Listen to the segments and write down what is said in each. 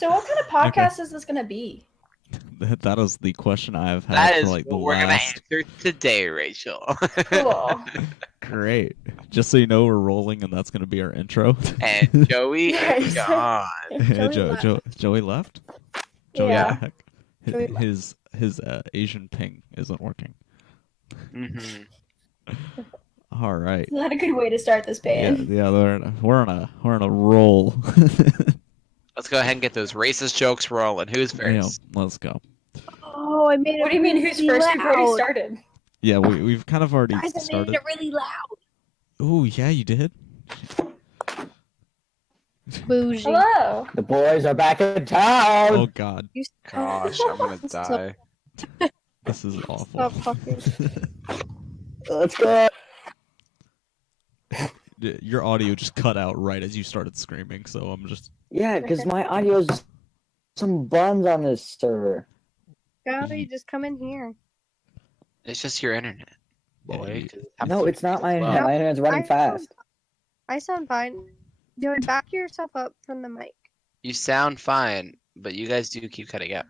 So what kind of podcast is this gonna be? That is the question I've had That for is like the what we're gonna last. answer today, Rachel. Cool. Great. Just so you know, we're rolling, and that's gonna be our intro. And Joey is Nice. gone. Joey left. Joey, Yeah. what the heck? Joey left. His Asian ping isn't working. Mhm. All right. Not a good way to start this band. Yeah. We're on a roll. Let's go ahead and get those racist jokes rolling. Who's Yeah, first? let's go. Oh, I made it. What do you mean? Who's first? You've already loud. started. Yeah, we've kind of already Guys, I made started. it really loud. Oh yeah, you did. Bougie. Hello. The boys are back in town. Oh god, You Gosh, I'm gonna die. this is awful. Stop talking. Let's go. Your audio just cut out right as you started screaming, so I'm just. Yeah, because my audio's some buns on this server. Gary, just come in here. It's just your internet, boy. No, it's not my internet. Well, My internet's running fast. I sound fine. Joey, back yourself up from the mic. You sound fine, but you guys do keep cutting out.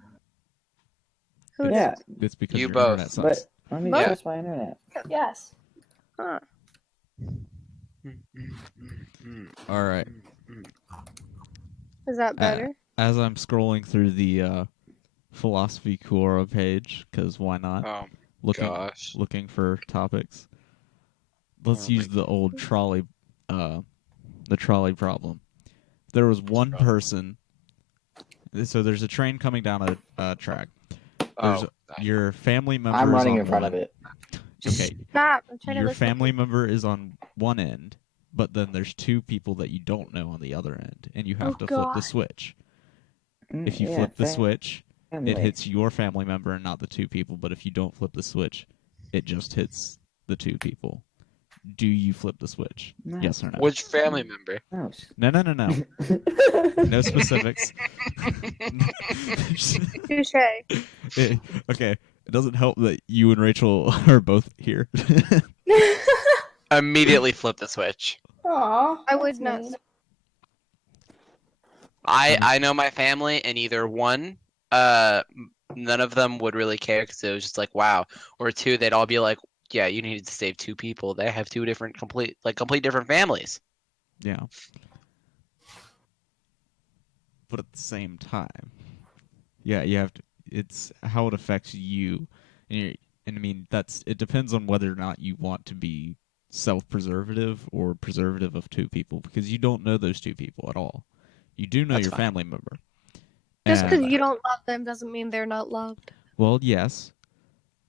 Who Yeah, does? It's because You your both. internet but sucks. let me Yeah. test my internet. Yes. Huh. All right. Is that better? As I'm scrolling through the philosophy Quora page, because why not? Oh Looking looking for topics. Let's Oh my use the old trolley, the trolley problem. There was one person. So there's a train coming down a track. There's your family member. I'm is running on in front one. of it. Okay, Stop. I'm trying to your listen. family member is on one end, but then there's two people that you don't know on the other end, and you have to flip the God. switch. Mm, If you yeah, flip the switch, family. it hits your family member and not the two people. But if you don't flip the switch, it just hits the two people. Do you flip the switch? No. Yes or no? Which family member? No. No. No specifics. Touche. Okay. It doesn't help that you and Rachel are both here. Immediately flip the switch. Aw. I would that's not. mean. I know my family, and either one, none of them would really care because it was just like, wow. Or two, they'd all be like, yeah, you needed to save two people. They have two different, complete different families. Yeah. But at the same time, yeah, you have to. It's how it affects you, and I mean it depends on whether or not you want to be self-preservative or preservative of two people, because you don't know those two people at all. You do know That's your fine. family member. Just because And- you don't love them doesn't mean they're not loved. well, yes,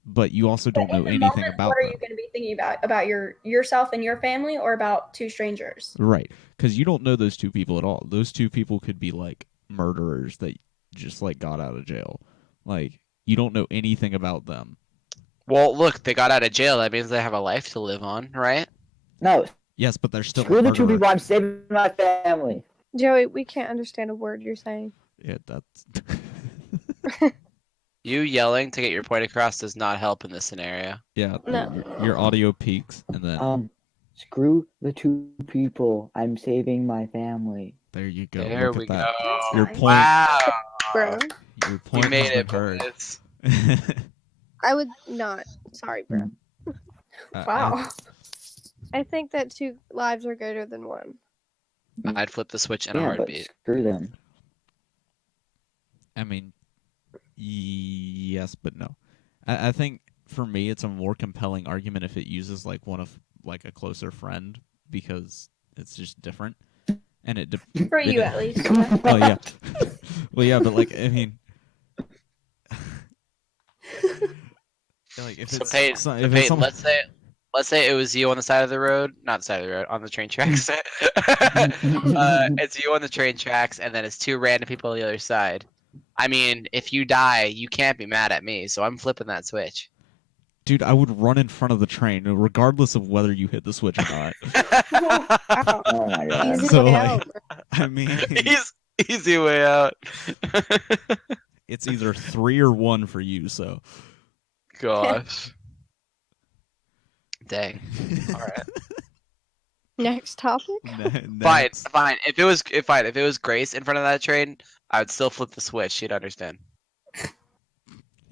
but you also don't But in know the anything moment, about what are them. you going to be thinking about yourself and your family, or about two strangers? Right, because you don't know those two people at all. Those two people could be like murderers that just like got out of jail. Like, you don't know anything about them. Well, look, they got out of jail. That means they have a life to live on, right? No, Yes, but they're still screw a the two murderer. people. I'm saving my family. Joey, we can't understand a word you're saying. Yeah, that's You yelling to get your point across does not help in this scenario. yeah. No. Your audio peaks, and then Screw the two people. I'm saving my family. there you go. There Look we at that. go. Your Nice. point. Wow. Bro, Your We point made has it, been heard. boys. I would not. Sorry, bro. Wow. I think that two lives are greater than one. I'd flip the switch in a Yeah, but heartbeat. screw them. I mean, yes, but no. I think for me, it's a more compelling argument if it uses like one of like a closer friend, because it's just different, and it. For you, at least. Oh yeah. Well, yeah, but like I mean, like if So it's Peyton, so- so if it's Peyton, some- let's say it was you on the side of the road, not the side of the road, on the train tracks. It's you on the train tracks, and then it's two random people on the other side. I mean, if you die, you can't be mad at me, so I'm flipping that switch. dude, I would run in front of the train regardless of whether you hit the switch or not. Ow. Oh my god. Easy So, way like- out, bro. I mean, Easy way out. it's either 3 or 1 for you. So Gosh. Dang. All right. Next topic. Fine, next. fine. If it was Grace in front of that train, I would still flip the switch. She'd understand.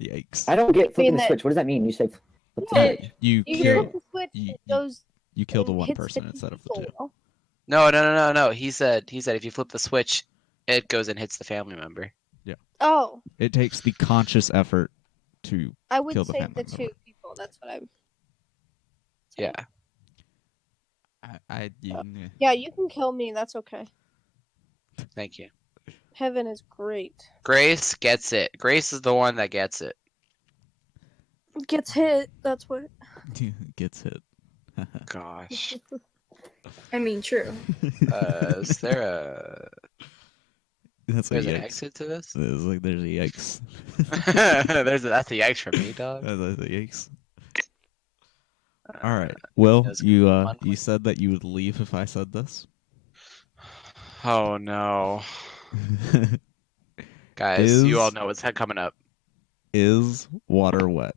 Yikes. I don't get flipping the that- switch. What does that mean? You said flip the Yeah. switch. You You kill flip the switch, you- it goes. you killed the and one hits person the instead of the people. two. No. He said if you flip the switch, it goes and hits the family member. Oh, It takes the conscious effort to I would Kill the save family the two member. people. That's what I'm. Yeah. yeah. Yeah, you can kill me. That's okay. Thank you. Heaven is great. Grace gets it. Grace is the one that gets it. Gets hit. That's what. Gets hit. Gosh. I mean, true. Is there a That's a there's an yikes. exit to this? It's like there's a yikes. That's a yikes for me, dog. That's a yikes. All right. Well, That's you fun. you said that you would leave if I said this. Oh no, guys! You all know what's coming up. Is water wet?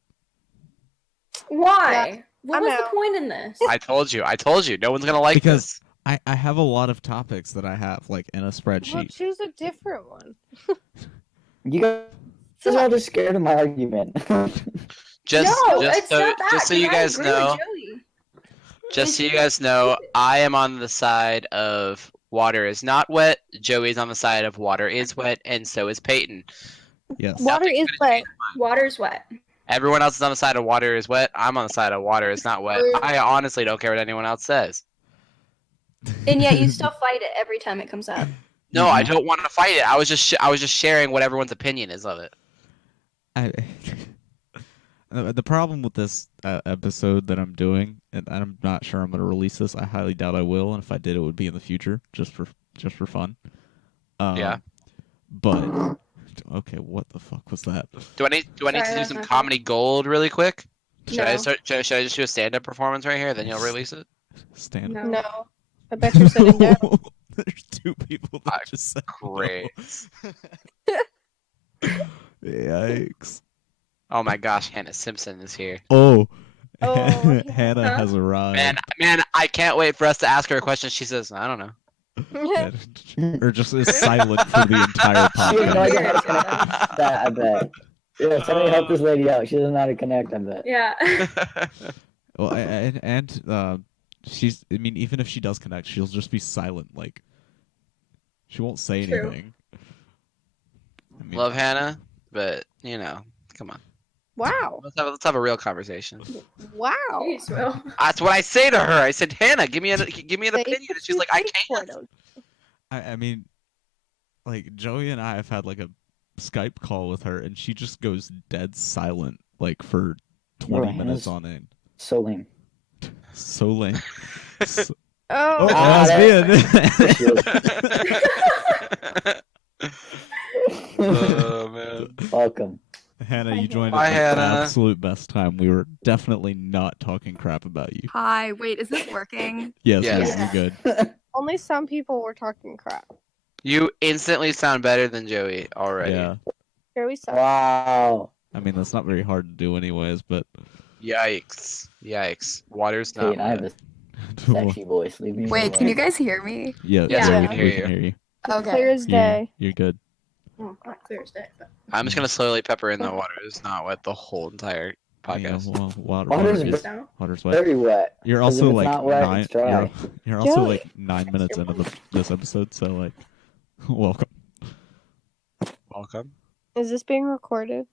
Why? What I'm was out. the point in this? I told you. No one's gonna like Because- this. I have a lot of topics that I have like in a Well, spreadsheet. choose a different one. You guys are all just scared of my argument. Just no, just it's so not that. just so you 'cause I guys agree with know, Joey. just so you guys know, I am on the side of water is not wet. Joey's on the side of water is wet, and so is Peyton. Yes. Water Nothing's is gonna wet. change mine. Water's wet. Everyone else is on the side of water is wet. I'm on the side of water is not wet. I honestly don't care what anyone else says. And yet you still fight it every time it comes up. No, I don't want to fight it. I was just sharing what everyone's opinion is of it. The problem with this episode that I'm doing, and I'm not sure I'm going to release this. I highly doubt I will, and if I did, it would be in the future, just for fun. Yeah. But okay, what the fuck was that? Do I need to Sorry, do that's some my comedy gold really quick? Should I No. start? Should I just do a stand-up performance right here? Then you'll release it. Stand. No. No. I bet you're sitting down. There's two people that just said no. Great. Yikes. Oh my gosh, Hannah Simpson is here. Oh, Oh, Hannah Huh? has arrived. Man, I can't wait for us to ask her a question. She says, I don't know. Or just is silent for the entire She has no podcast. idea how to connect that, I bet. Yeah, somebody help this lady out. She doesn't know how to connect, I bet. Yeah. Well, and she's. I mean, even if she does connect, she'll just be silent. Like, she won't say True. anything. I mean, Love Hannah, but come on. Wow. Let's have a real conversation. Wow. Jeez, Will. That's what I say to her. I said, Hannah, give me an Say opinion. And she's what you like, I think for can't. them. I mean, like Joey and I have had like a Skype call with her, and she just goes dead silent, like for 20 Bro, minutes Hannah's on end. So lame. So lame. So, Oh. Ah, Oh man. Welcome. Hannah, you joined Bye, at the Hannah. absolute best time. We were definitely not talking crap about you. Hi, wait, is this working? Yes, Yes. yes, you're good. Only some people were talking crap. You instantly sound better than Joey already. Yeah. Here we suck. Wow. I mean, that's not very hard to do anyways, but Yikes. Water's not Peyton, I have wet. a sexy voice. Leave me Wait, alone. can you guys hear me? yeah, Yes, we we can hear we you. can hear you. Okay. Clear as day. You're good. Well, not clear as day, but I'm just gonna slowly pepper in the water. It's not wet the whole entire podcast. Well, Water's water's wet. very wet. You're 'Cause if also it's like not wet, 9. it's dry. You're also Joey. like 9 minutes into this episode, so like, welcome. Welcome. Is this being recorded?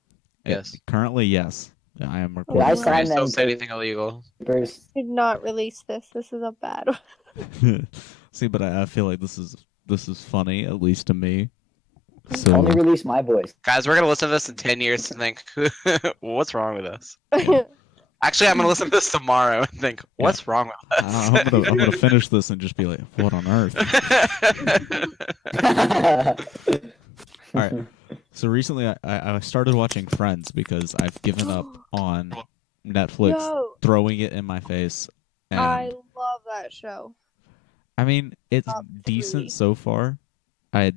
Yes. Currently, yes. Yeah, I am Yeah, I recording. Right, signed don't them say anything illegal. papers. Did not release this. This is a bad one. See, but I feel like this is funny, at least to me. So Only release my voice. Guys, we're gonna listen to this in 10 years and think, what's wrong with us? Actually, I'm gonna listen to this tomorrow and think, what's wrong with us? I'm gonna finish this and just be like, what on earth? All right. So recently, I started watching Friends because I've given up on Netflix Yo, throwing it in my face. And I love that show. I mean, it's Top decent 3. so far. I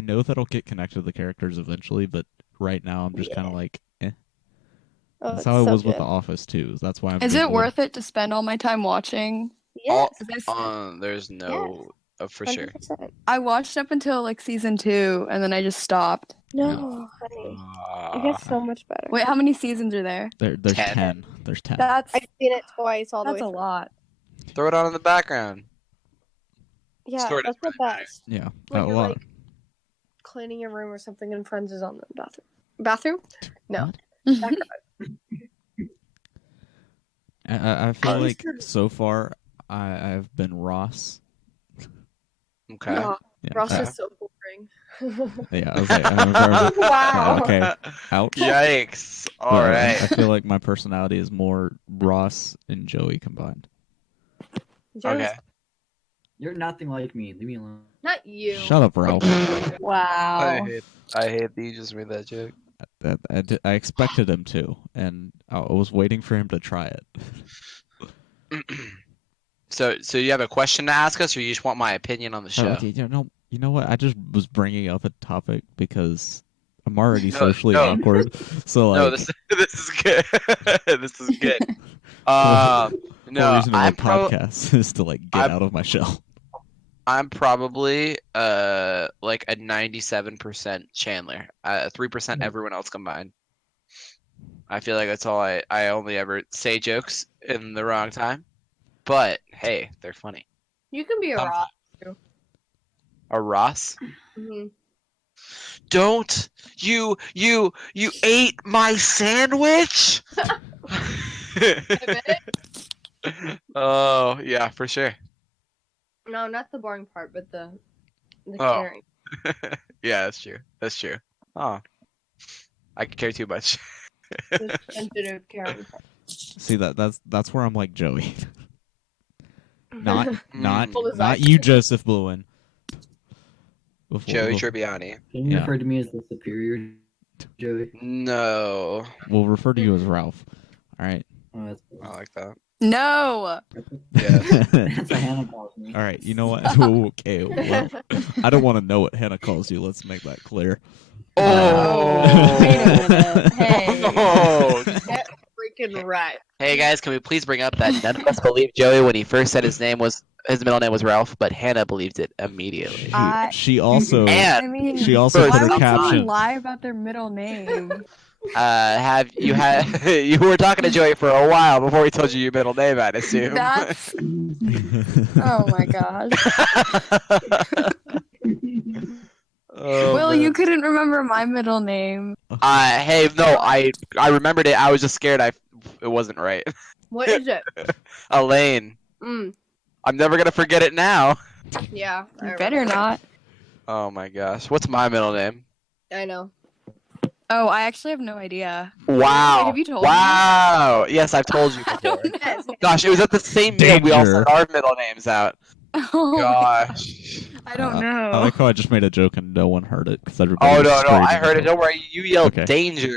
know that I'll get connected to the characters eventually, but right now I'm just kind of like, eh. Oh, That's it's how it so was with good. The Office too. That's why I'm. Is being it a little- worth it to spend all my time watching? Yes. There's no for sure. 100%. I watched up until like season 2, and then I just stopped. No, honey. It gets so much better. Wait, how many seasons are there? There's 10. 10. There's 10. That's I've seen it twice all the way that's a through. lot. Throw it on in the background. Yeah, Story that's the doesn't matter. best. Yeah, When a you're lot. like cleaning your room or something and Friends is on the bathroom. Bathroom? No. What? I feel like so far I've been Ross. Okay. Oh, Yeah, Ross I- is so boring. yeah, I was like, I'm very, Wow. okay, ouch. Yikes. All But I right. feel like my personality is more Ross and Joey combined. Joe's- Okay. You're nothing like me. Leave me alone. Not you. Shut up, Ralph. Wow. I hate that you just made that joke. I expected him to, and I was waiting for him to try it. So you have a question to ask us, or you just want my opinion on the show? Okay, you know what? I just was bringing up a topic because I'm already No, socially no. awkward. So like, No, this is good. This is good. the whole No, reason of I'm the podcast is to like get out of my shell. I'm probably like a 97% Chandler, 3% everyone else combined. I feel like that's all I only ever say jokes in the wrong time, but hey, they're funny. You can be a Sometimes. Ross. A Ross? Mhm. Don't you ate my sandwich? Oh yeah, for sure. No, not the boring part, but the Oh. caring. Yeah, that's true. That's true. Oh, I care too much. The sensitive caring part. See that's where I'm like Joey. Not Pull his not eyes. you, Joseph Bluen. Joey We'll, Tribbiani. Can you Yeah. refer to me as the superior Joey? No, we'll refer to you as Ralph. All right. Oh, that's, I like that. No. Yeah. that's what Hannah calls me. All right. You know what? Okay. Well, I don't want to know what Hannah calls you. Let's make that clear. Oh. Wait a minute. Hey. Oh. Get freaking right. Hey guys, can we please bring up that none of us believed Joey when he first said his middle name was Ralph, but Hannah believed it immediately. She also And I mean, she also First, put why her would someone caption. lie about their middle name? have you had you were talking to Joey for a while before he told you your middle name, I'd assume. That's oh my gosh. Oh, Will, man. you couldn't remember my middle name. Hey, no, I remembered it. I was just scared it wasn't right. What is it? Elaine. Mm, I'm never gonna forget it now. yeah. You better not. Oh my gosh. What's my middle name? I know. Oh, I actually have no idea. Wow. Wait, have you told me? Wow. Yes, I've told you before. Yes. Gosh, it was at the same meal we all Danger. said our middle names out. Oh, Gosh. I don't know. I like how I just made a joke and no one heard it because everybody. Oh was no, no, straight I in heard the it. Don't worry. You yelled Okay. danger.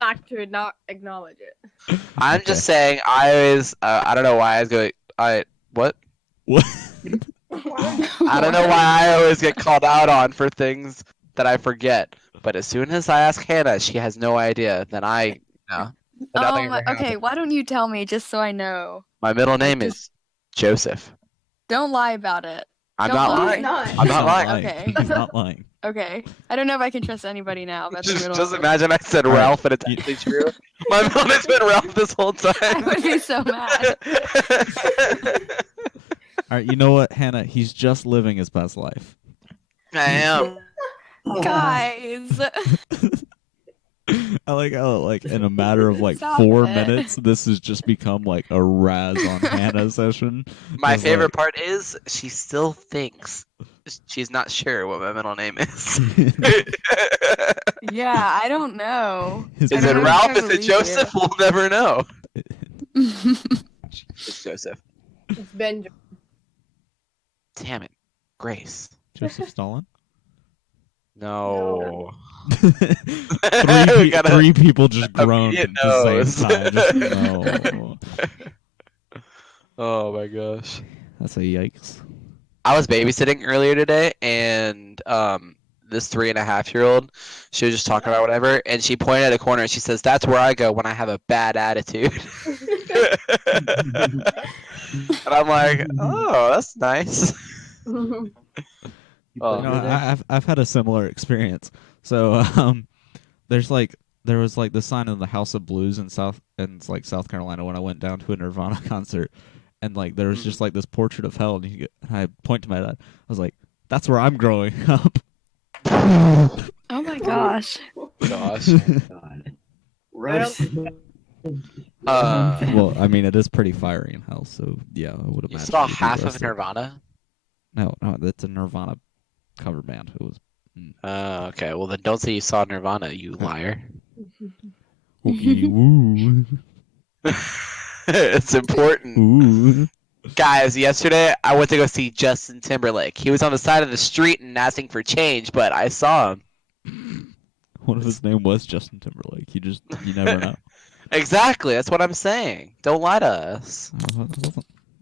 Not to not acknowledge it. I'm Okay. just saying. I don't know why I was going. What? What? I don't know why I always get called out on for things that I forget. But as soon as I ask Hannah, she has no idea. Then I know. Nothing ever Okay, happened. why don't you tell me just so I know? My middle name is Joseph. Don't lie about it. I'm Don't not lie. lying. Not. I'm not lying. Okay. He's not lying. Okay. I don't know if I can trust anybody now. That's Just imagine I said All right. Ralph and it's actually true. My middle name's been Ralph this whole time. I would be so mad. All right. You know what, Hannah? He's just living his best life. I am. Guys. I like how, like, in a matter of like Stop 4 it. minutes, this has just become like a Raz on Hannah session. My Just favorite like- part is she still thinks she's not sure what my middle name is. Yeah, I don't know. His Is I it don't know if Ralph? I Is it believe Joseph? you. We'll never know. It's Joseph. It's Benjamin. Damn it. Grace. Joseph Stalin. No. three, We gotta- three people just groaned at Immediate the nose. same time. Just, no. Oh my gosh. That's a yikes. I was babysitting earlier today, and this 3.5-year-old, she was just talking about whatever, and she pointed at a corner and she says, "That's where I go when I have a bad attitude." And I'm like, oh, that's nice. You Oh. put No, her there? I've had a similar experience. So there's like there was like the sign of the House of Blues in South Carolina when I went down to a Nirvana concert, and like there was just like this portrait of hell, and I point to my dad. I was like, "That's where I'm growing up." Oh my gosh. Gosh. God. Roast. Well, I mean, it is pretty fiery in hell, so yeah, I would You imagine. saw it would be half of roasted. Nirvana? No, that's a Nirvana cover band. It was. Okay. Well, then don't say you saw Nirvana, you liar. Okay, woo. It's important. Ooh. Guys, yesterday I went to go see Justin Timberlake. He was on the side of the street and asking for change, but I saw him. What if his name was Justin Timberlake? You never know. Exactly, that's what I'm saying. Don't lie to us.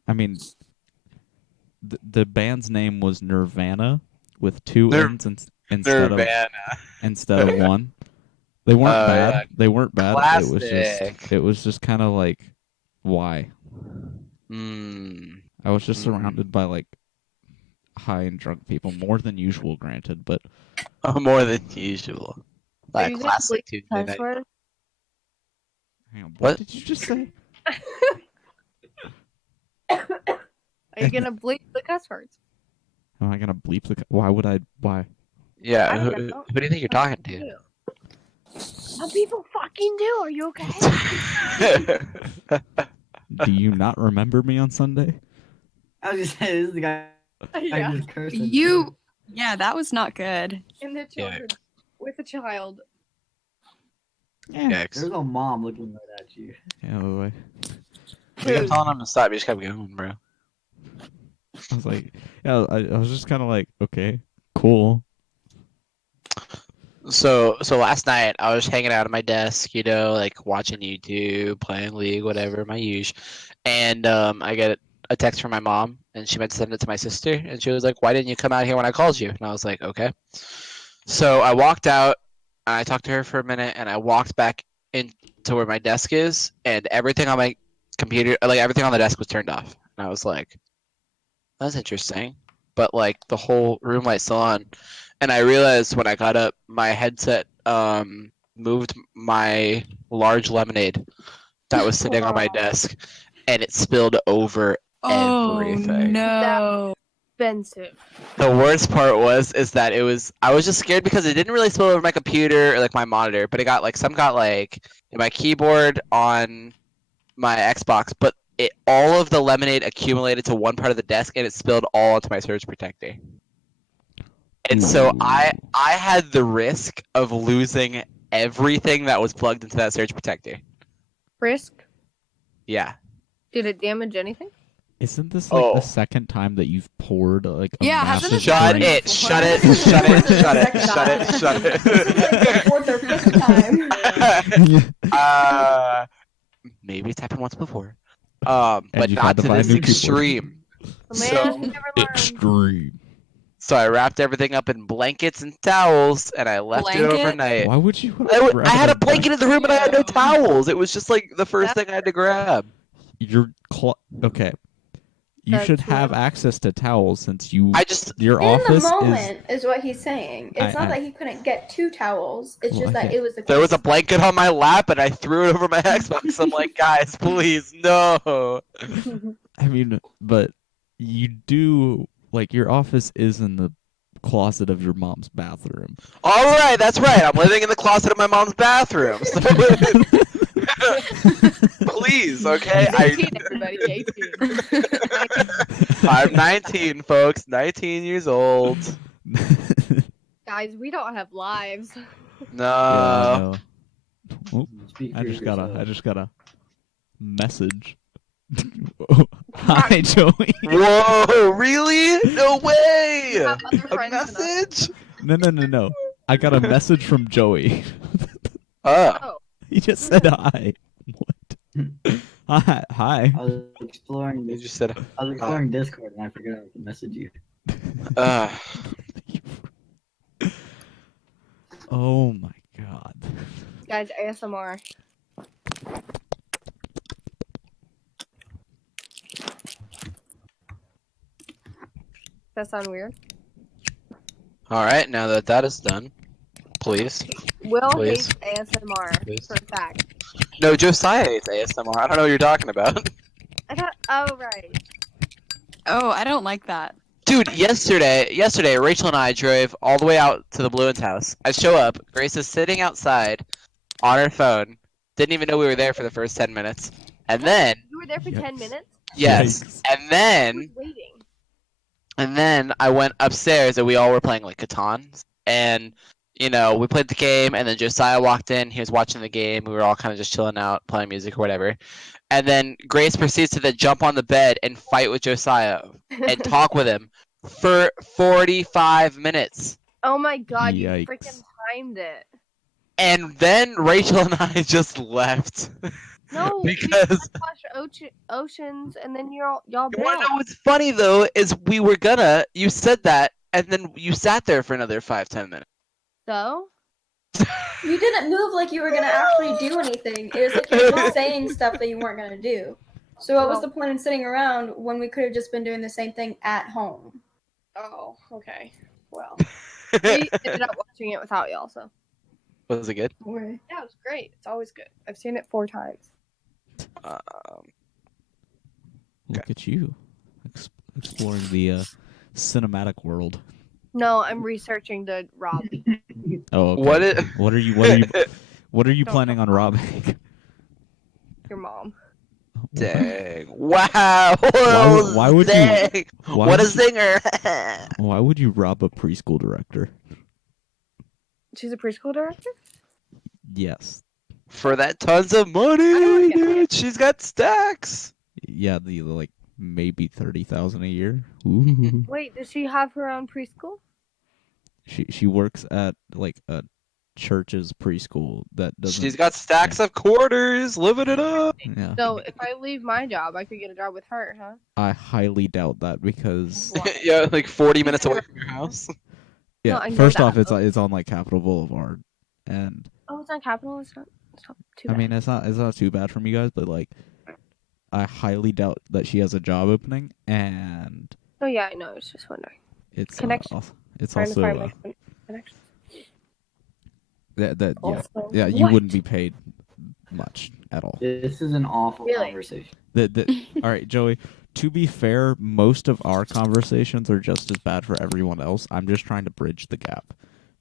I mean, the band's name was Nirvana with two N's instead of one. They weren't bad. yeah. They weren't bad. Classic. It was just kind of like, why? Mm. I was just surrounded by like high and drunk people, more than usual, granted, but More than usual. Are Like you gonna classic bleep the Tuesday cuss night. word? hang on, What? did you just say? Are you gonna bleep the cuss words? Am I gonna bleep the? Why would I? Why? Yeah, I who don't know. do you think you're talking to? Some people fucking do. Are you okay? Do you not remember me on Sunday? I was just saying, this is the guy. Yeah. I just cursing. Yeah, that was not good. In the children with a child. Yikes. There's no mom looking right at you. Yeah, by the way. We kept telling him to stop. You just kept going, bro. I was like, yeah, I was just kind of like, okay, cool. So last night I was hanging out at my desk, you know, like watching YouTube, playing League, whatever, my usual. And I get a text from my mom, and she meant to send it to my sister, and she was like, "Why didn't you come out here when I called you?" And I was like, "Okay." So I walked out, and I talked to her for a minute, and I walked back into where my desk is, and everything on my computer, like everything on the desk was turned off. And I was like, "That's interesting," but like the whole room light's still on. And I realized when I got up, my headset moved my large lemonade that was sitting on my desk, and it spilled over everything. No. Expensive. The worst part is that I was just scared because it didn't really spill over my computer or like my monitor, but it got like in my keyboard on my Xbox, but all of the lemonade accumulated to one part of the desk and it spilled all onto my surge protector. And so I had the risk of losing everything that was plugged into that surge protector. Risk? Yeah. Did it damage anything? Isn't this like the second time that you've poured like a Yeah, hasn't massive it Shut happened it! before? Shut it! Shut it! Shut it! Shut it! Shut This is like the fourth or fifth time. Maybe it's happened once before. And But you've not had to to buy a this new keyboard. extreme. A So- man who never learned. extreme? So I wrapped everything up in blankets and towels, and I left it Blanket? overnight. Why would you? I had a blanket in the room, and I had no towels. It was just like the first That's thing I had to grab. Okay. You That's should have true. access to towels since your In office the moment is what he's saying. It's not that he couldn't get two towels. It's Well, just I that get- it was the There was a closest. blanket on my lap, and I threw it over my Xbox. I'm like, guys, please, no. I mean, but you do like your office is in the closet of your mom's bathroom. All right, that's right. I'm living in the closet of my mom's bathroom. So please, okay? He's 18, everybody. 18. I'm 19, folks. 19 years old. Guys, we don't have lives. No. Yeah, I know. Speak I for just yourself. got a message. Hi, Joey. Whoa, really? No way! You have other A friends than us. message? No. I got a message from Joey. Oh. He just said hi. What? Hi. I was exploring You just said, Discord and I forgot to message you. Oh my god. Guys, ASMR. that sound weird? All right, now that that is done, please. Will Please. hates ASMR Please. for a fact. No, Josiah hates ASMR. I don't know what you're talking about. I thought. Oh right. Oh, I don't like that. Dude, yesterday, Rachel and I drove all the way out to the Bluen's house. I show up, Grace is sitting outside on her phone. Didn't even know we were there for the first 10 minutes. And then, You were there for 10 Yikes. minutes. yes, Yikes. and I was then, waiting. I went upstairs and we all were playing like Catan. And, you know, we played the game and then Josiah walked in. He was watching the game. We were all kind of just chilling out, playing music or whatever. And then Grace proceeds to then jump on the bed and fight with Josiah and talk with him for 45 minutes. Oh my god, you Yikes. freaking timed it. And then Rachel and I just left. No, we Because just watched Oceans, and then y'all you wanna bailed. know what's funny though is we were gonna. You said that, and then you sat there for another 5-10 minutes. So? You didn't move like you were gonna actually do anything. It was like you were just saying stuff that you weren't gonna do. So what was the point in sitting around when we could have just been doing the same thing at home? Oh, okay. Well, we ended up watching it without y'all, so. Was it good? Yeah, it was great. It's always good. I've seen it 4 times. Look at you, exploring the cinematic world. No, I'm researching the Robbie. Oh, okay. What What are you Don't planning on robbing? Your mom. Dang! Wow! Why would you- Dang. why What a would you- zinger! Why would you rob a preschool director? She's a preschool director? Yes. For that tons of money, dude. She's got stacks. Yeah, the like maybe 30,000 a year. Ooh. Wait, does she have her own preschool? She works at like a church's preschool that doesn't. She's got stacks of quarters, living it up. Yeah. So if I leave my job, I could get a job with her, huh? I highly doubt that because Why? Yeah, like 40 minutes away from your house. yeah, I know first that, off, though. it's on like Capitol Boulevard, and Oh, it's on Capitol. It's not too I bad. mean it's not too bad from you guys, but like I highly doubt that she has a job opening, and Oh yeah, I know. I was just wondering. it's Connections. it's Trying to find also my connections. that yeah Also, yeah you what? wouldn't be paid much at all. This is an awful Really? conversation. All right, Joey. To be fair, most of our conversations are just as bad for everyone else. I'm just trying to bridge the gap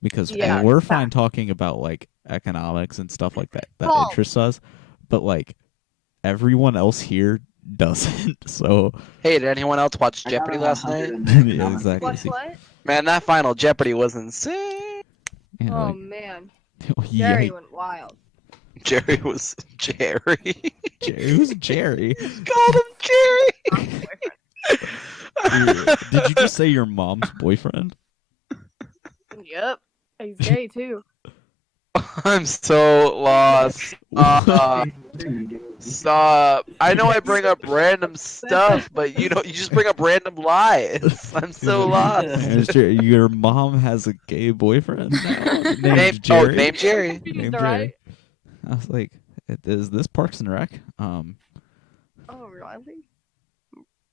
because Yeah, we're exactly. fine talking about like economics and stuff like that Paul. interests us, but like everyone else here doesn't. So Hey, did anyone else watch I got Jeopardy a last 100 night? in Yeah, economics. exactly. What's what? Man, that final Jeopardy was insane. yeah, Oh like, man, yeah, Jerry went wild. Jerry was Jerry. Jerry was Jerry. Called him Jerry. Did you just say your mom's boyfriend? Yep, he's gay too. I'm so lost. What are you doing? Stop. I know I bring up random stuff, but you just bring up random lies. I'm so lost. Your mom has a gay boyfriend now named Named Jerry. Jerry. Named Right? Jerry. I was like, is this Parks and Rec? Oh really?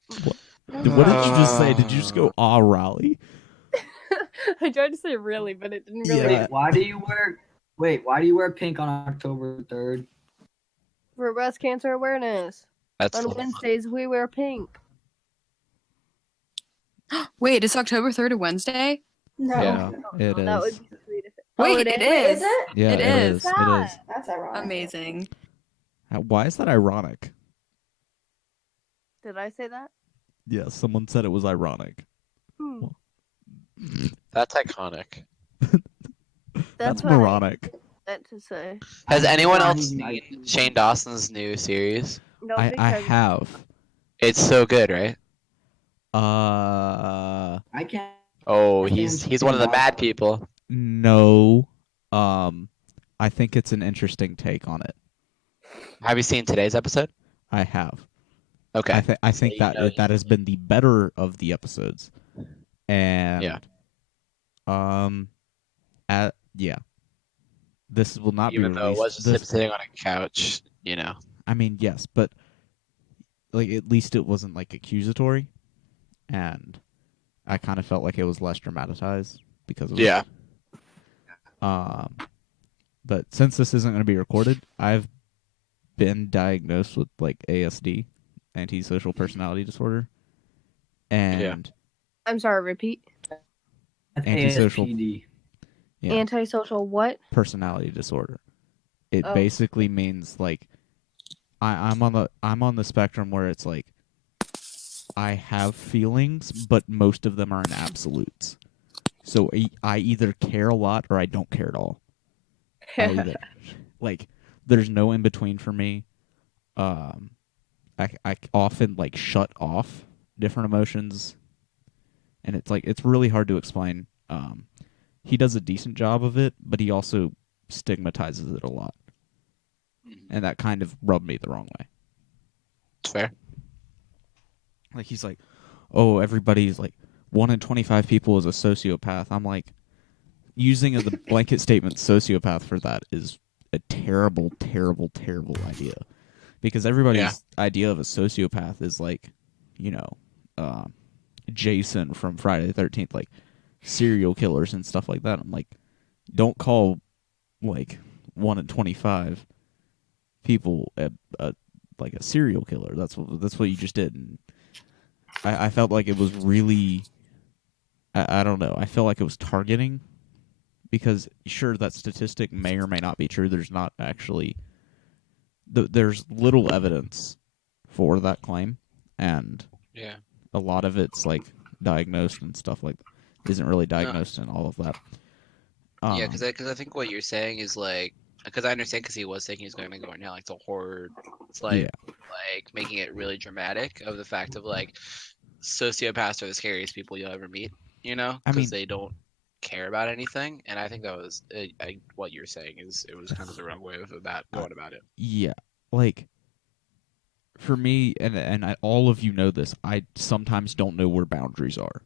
What did you just say? Did you just go, Raleigh? I tried to say really, but it didn't really. Yeah. Why do you wear pink on October 3rd? For breast cancer awareness. That's On Wednesdays we wear pink. Wait, is October 3rd a Wednesday? No. Yeah, it That would is. be sweet if it. Wait, it it Wait, is. is it? Yeah, It it is. is. It is. That's ironic. Amazing. Why is that ironic? Did I say that? Yeah, someone said it was ironic. Hmm. That's iconic. That's what I moronic. meant to say. Has anyone else I- seen Shane Dawson's new series? No, I because have. It's so good, right? I can't. Oh, I he's can't one of the see bad that. people. No. I think it's an interesting take on it. Have you seen today's episode? I have. Okay. I think you that know that has been the better of the episodes. And Yeah. yeah. This will not Even be though it released. was just him This, sitting on a couch, you know. I mean, yes, but like at least it wasn't like accusatory, and I kind of felt like it was less dramatized because of Yeah. But since this isn't going to be recorded, I've been diagnosed with like ASD, antisocial personality disorder, and I'm sorry, repeat. Antisocial- ASPD. yeah, Antisocial what? personality disorder. It Oh. basically means like I'm on the spectrum where it's like I have feelings, but most of them are in absolutes. So I either care a lot or I don't care at all. Like there's no in between for me. I often like shut off different emotions, and it's really hard to explain. He does a decent job of it, but he also stigmatizes it a lot, and that kind of rubbed me the wrong way. It's fair. Like he's like, oh, everybody's like 1 in 25 people is a sociopath. I'm like, using the blanket statement sociopath for that is a terrible, terrible, terrible idea. Because everybody's idea of a sociopath is like, you know, Jason from Friday the 13th, like serial killers and stuff like that. I'm like, don't call like 1 in 25 people like a serial killer. That's what you just did. And I felt like it was really, I don't know. I felt like it was targeting, because sure, that statistic may or may not be true. There's not actually, there's little evidence for that claim, and a lot of it's like diagnosed and stuff like that. Isn't really diagnosed and all of that. Yeah, because I think what you're saying is like, because I understand, because he was saying he's going to go right now, like the horror. It's like like making it really dramatic of the fact of like sociopaths are the scariest people you'll ever meet. You know, I mean- because they don't care about anything, and I think that was what you're saying is it was kind of the wrong way of going about it. Yeah, like for me, and all of you know this, I sometimes don't know where boundaries are.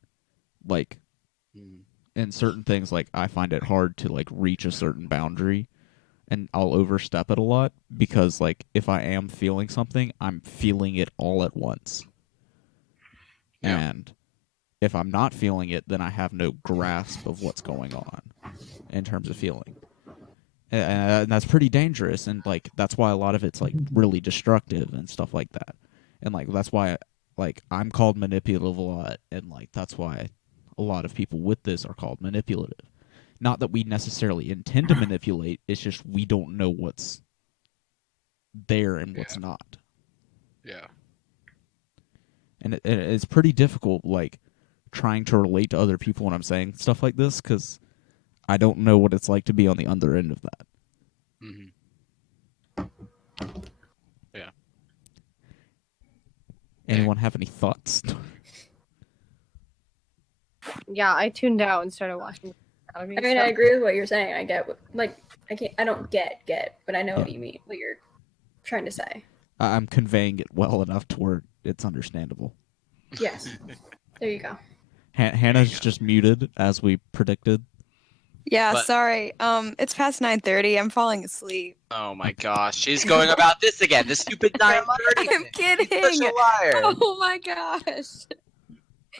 Like in certain things, like I find it hard to like reach a certain boundary, and I'll overstep it a lot, because like if I am feeling something, I'm feeling it all at once. Yeah. And if I'm not feeling it, then I have no grasp of what's going on in terms of feeling. And that's pretty dangerous, and like that's why a lot of it's like really destructive and stuff like that. And like that's why like I'm called manipulative a lot, and like that's why a lot of people with this are called manipulative. Not that we necessarily intend to manipulate, it's just we don't know what's there and what's not. Yeah. And it's pretty difficult, like, trying to relate to other people when I'm saying stuff like this, because I don't know what it's like to be on the other end of that. Yeah. Anyone have any thoughts? Yeah, I tuned out and started watching. I mean, I agree with what you're saying. I get, like, I don't get, but I know what you mean, what you're trying to say. I'm conveying it well enough to where it's understandable. Yes. There you go. Hannah's just muted, as we predicted. Yeah, But- sorry. It's past 9:30. I'm falling asleep. Oh my gosh, she's going about this again. The stupid 9:30. I'm kidding. Such a liar. Oh my gosh.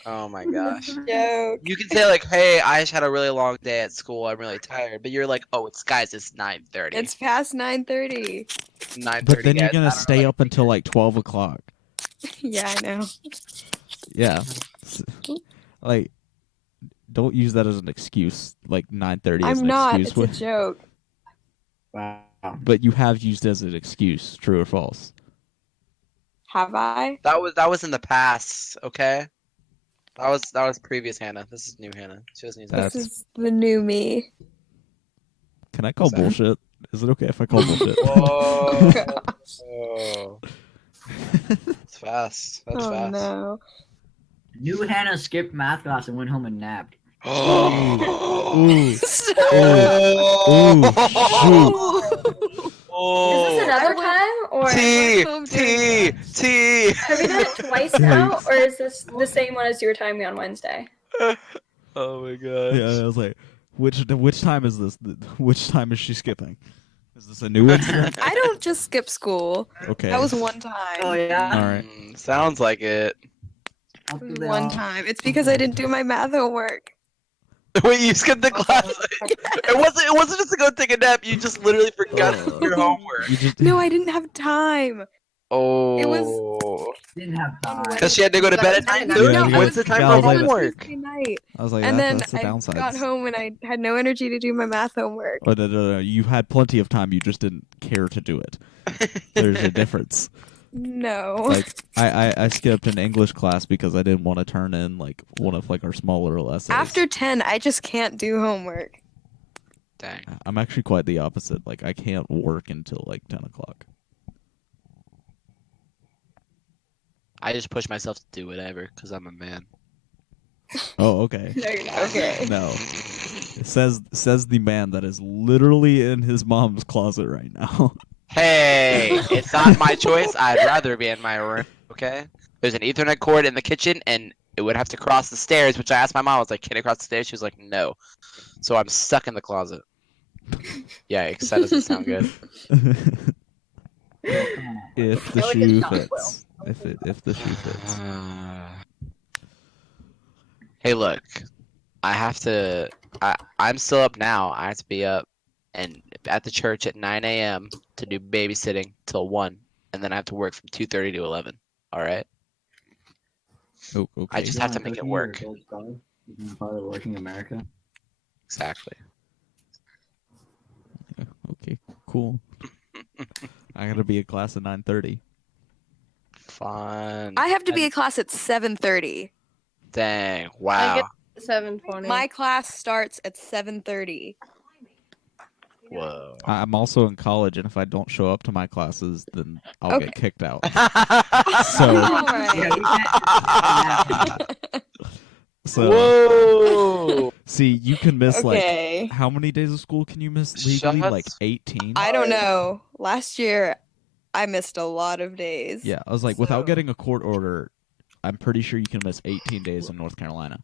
Oh my gosh. Joke. You can say like, "Hey, I just had a really long day at school. I'm really tired." But you're like, "Oh, it's 9:30." It's past 9:30. 9:30. But then you're guys. going I to don't stay know. up until like 12 o'clock. Yeah, I know. Yeah. Like, don't use that as an excuse. Like 9:30 as I'm an not. excuse. It's a joke. Wow. But you have used as an excuse. True or false? Have I? That was in the past. Okay. That was previous Hannah. This is new Hannah. She doesn't use that. This is the new me. Can I call What's that? bullshit? Is it okay if I call bullshit? Whoa. Whoa. That's fast. That's Oh fast. no. New Hannah skipped math class and went home and napped. Ooh. Is this another time, or T home T doing T. have you done it twice now, or is this the same one as you were telling me on Wednesday? Oh my god. Yeah, I was like, which time is this? Which time is she skipping? Is this a new incident? I don't just skip school. Okay. That was one time. Oh yeah. All right. Sounds like it. One time. It's because I didn't do my math homework. Wait, you skipped the class? It wasn't just to go take a nap. You just literally forgot to do your homework. You just No, I didn't have time. Oh. Didn't have time. Because she had to go to bed at 9:30. Yeah, yeah. What's the time Yeah, I for was like- homework? Tuesday night. I was like, And then that's the I downside. got home and I had no energy to do my math homework. Oh, no. You had plenty of time. You just didn't care to do it. There's a difference. No. Like I skipped an English class because I didn't want to turn in like one of like our smaller essays. After 10, I just can't do homework. Dang. I'm actually quite the opposite. Like I can't work until like 10 o'clock. I just push myself to do whatever because I'm a man. Oh, okay. No, you're not. Okay. No. It says the man that is literally in his mom's closet right now. Hey, it's not my choice. I'd rather be in my room, okay? There's an Ethernet cord in the kitchen, and it would have to cross the stairs, which I asked my mom. I was like, can it cross the stairs? She was like, no. So I'm stuck in the closet. Yikes, that doesn't sound good. If the like shoe it's not fits. If the shoe fits. Hey, look. I'm still up now. I have to be up and at the church at 9 a.m. to do babysitting till 1, and then I have to work from 2:30 to 11. All right? Oh, okay. I just have to make it work. Part of working in America. Exactly. Okay, cool. I gotta be at class at 9:30. Fun. I have to be in class at 7:30. Dang. I Wow. get 7:20. My class starts at 7:30. Whoa. I'm also in college, and if I don't show up to my classes, then I'll Okay. get kicked out. So, Whoa. see, you can miss Okay. like how many days of school can you miss legally? Shut Like 18. I don't know. Last year, I missed a lot of days. Yeah, I was like, without So- getting a court order, I'm pretty sure you can miss 18 days in North Carolina.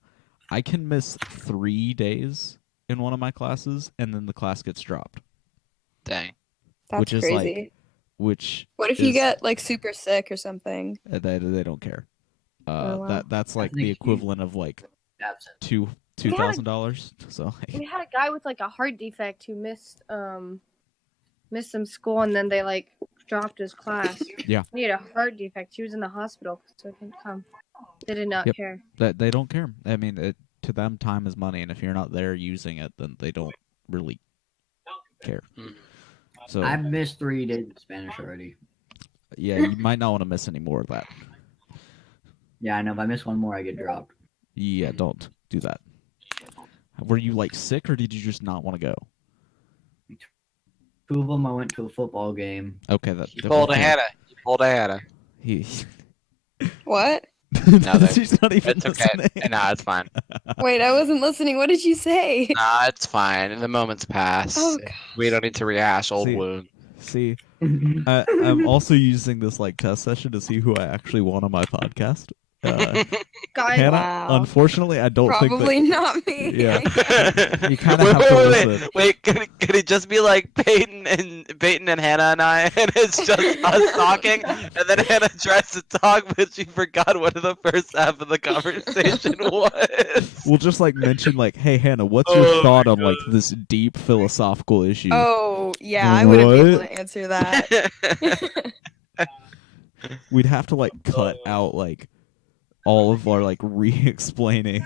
I can miss 3 days in one of my classes, and then the class gets dropped. Dang. That's which is crazy. like, which What if you is- get like super sick or something? they don't care. Oh, wow. That's like That's the an equivalent of like Absent. $2,000. So like, We had a guy with like a heart defect who missed some school, and then they like dropped his class. Yeah. He had a heart defect. He was in the hospital, so he couldn't come. They did not Yep. care. that they don't care. I mean, to them, time is money, and if you're not there using it, then they don't really care. Mm. So I've missed 3 days of Spanish already. yeah, you might not want to miss any more of that. Yeah, I know. If I miss one more, I get dropped. Yeah, don't do that. Were you like sick, or did you just not want to go? 2 of them, I went to a football game. Okay, that You pulled a okay. Hannah. You pulled a Hannah. He, What? she's not even It's okay. listening. Nah, it's fine. Wait, I wasn't listening. What did you say? Nah, it's fine. The moment's passed. Oh, God. We don't need to rehash old See- wounds. See, I'm also using this like test session to see who I actually want on my podcast. Guy, Hannah, Wow. unfortunately, I don't Probably think not me. Yeah. You kinda have to listen. Wait, could it just be like Peyton and Hannah and I, and it's just us talking, and then Hannah tries to talk, but she forgot what the first half of the conversation was. we'll just like mention like, hey Hannah, what's your Oh thought my on like this deep philosophical issue? Oh, yeah, I wouldn't be able What? to answer that. We'd have to like cut out like all of our like re-explaining.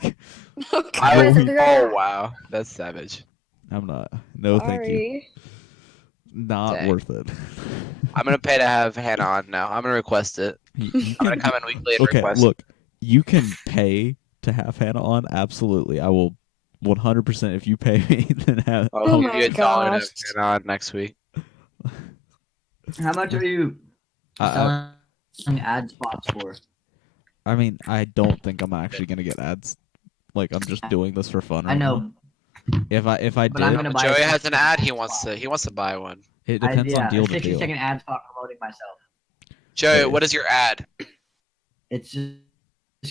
Okay. Oh wow, that's savage. I'm not. No, thank you. Sorry. Not Dang. worth it. I'm gonna pay to have Hannah on now. I'm gonna request it. You I'm gonna can- come in weekly and okay, request. look, you can pay to have Hannah on. Absolutely, I will. 100% if you pay me, then have. I'll Oh give you my $1 to have gosh. Hannah on next week. How much are you I- selling ad spots for? I mean, I don't think I'm actually gonna get ads. Like, I'm just doing this for fun. I right know. now. If I But I'm did, gonna buy Joey a has an 60 ad. He wants to buy one. it depends on deal a to 60 deal. second ad spot promoting myself. Joey, Okay. what is your ad? It's just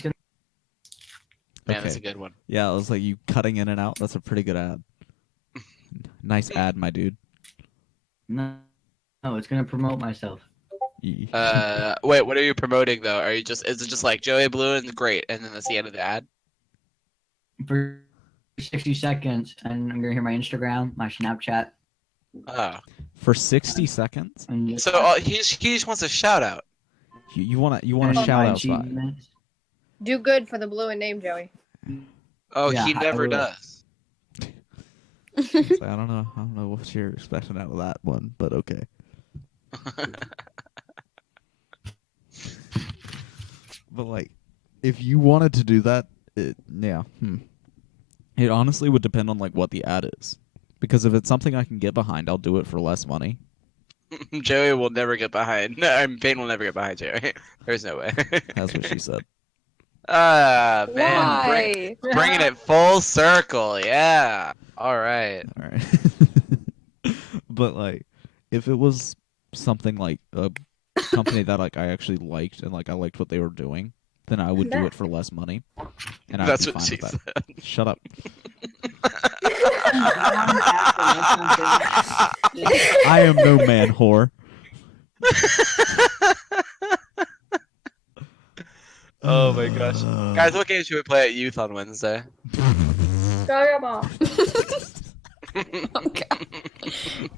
gonna. Man, that's a Okay. good one. Yeah, I was like, you cutting in and out. That's a pretty good ad. Nice ad, my dude. No, it's gonna promote myself. Wait, what are you promoting though? Are you just? Is it just like Joey Blue and great, and then that's the end of the ad? For 60 seconds, and I'm gonna hear my Instagram, my Snapchat, Oh, For 60 seconds? and just so he just wants a shout out. You want to and shout my out spot. achievements. Do good for the blue and name, Joey. Oh, Yeah, he I never will. does. I don't know what you're expecting out of that one, but okay. But like, if you wanted to do that, it honestly would depend on like what the ad is. Because if it's something I can get behind, I'll do it for less money. Joey will never get behind. No, Payne will never get behind Joey. There's no way. That's what she said. Ah, man, Why? bringing it full circle. Yeah. All right. All right. But like, if it was something like a company that like I actually liked and like I liked what they were doing, then I would do it for less money. And I'd That's be what fine she with that. said. Shut up. I am no man whore. Oh my gosh. Guys, what game should we play at youth on Wednesday? Gaga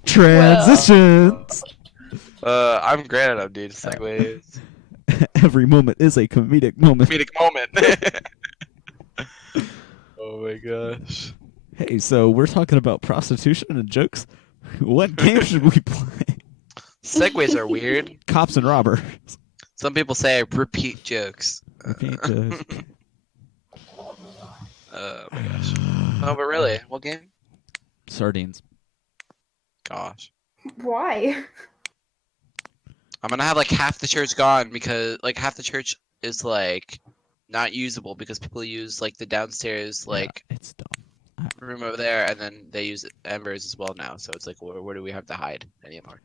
Transitions. I'm great at them, dude. Segways. Every moment is a comedic moment. Comedic moment. Oh my gosh. Hey, so we're talking about prostitution and jokes. What game should we play? Segways are weird. Cops and robbers. Some people say repeat jokes. Repeat jokes. Oh my gosh. Oh, but really, what game? Sardines. Gosh. Why? I'm gonna have like half the church gone because like half the church is like not usable because people use like the downstairs like Yeah, it's dumb. room over there and then they use Embers as well now. So it's like where do we have to hide anymore?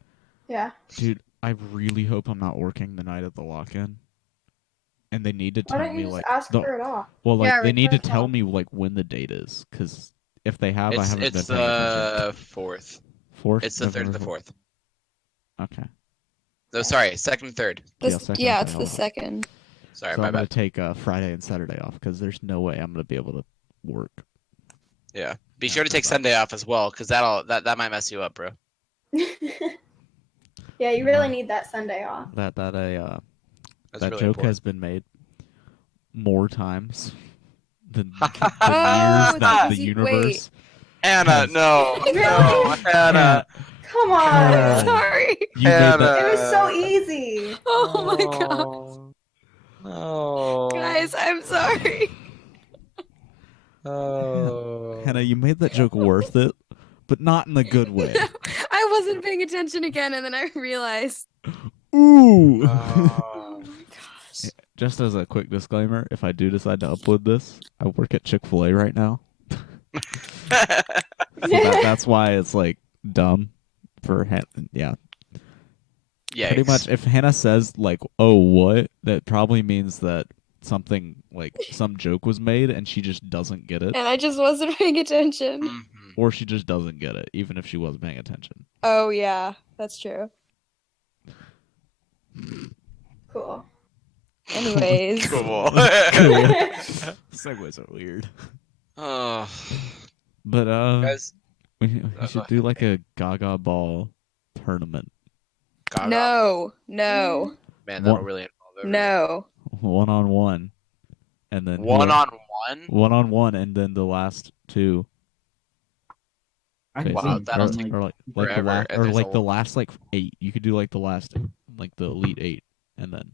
Yeah. Dude, I really hope I'm not working the night of the lock-in. And they need to Why tell don't me you just like ask the- for it off? well, like Yeah, they need to request tell off. me like when the date is, because if they have, I haven't It's been paying attention. the 4th. Fourth. It's the 3rd and the November 4th. Okay. No, sorry, 2nd and 3rd. Yeah, This, second yeah, and it's third, the hold on. second. Sorry, So my I'm gonna bad. take Friday and Saturday off because there's no way I'm gonna be able to work. Yeah. Be Yeah, sure to take bye. Sunday off as well, because that might mess you up, bro. Yeah, you really need that Sunday off. That That's that really joke important. has been made more times than Oh, the years that the easy- universe. Anna, Yes. no, no, Anna. Come on. Yeah. Sorry. You made that. Anna. It was so easy. Oh my god. No. Guys, I'm sorry. Oh. Hannah, you made that joke worth it, but not in a good way. I wasn't paying attention again, and then I realized. Ooh. Oh my gosh. Just as a quick disclaimer, if I do decide to upload this, I work at Chick-fil-A right now. So that's why it's like dumb for yeah. Yeah. Pretty much, if Hannah says like, "Oh, what?" that probably means that something like some joke was made and she just doesn't get it, And I just wasn't paying attention. Mhm. or she just doesn't get it, even if she was paying attention. Oh yeah, that's true. Cool. Anyways. Cool. Cool. Segways are weird, Oh, but guys. we should do like a Gaga Ball tournament, Gaga. No. Man, that'll One- really involve everyone. No. 1-on-1, and then One on one. 1-on-1, and then the last two. I Basically. Wow, think that'll I'm, take like, or like the forever, last, and or there's like a- the last like 8. You could do like the last, like the elite 8, and then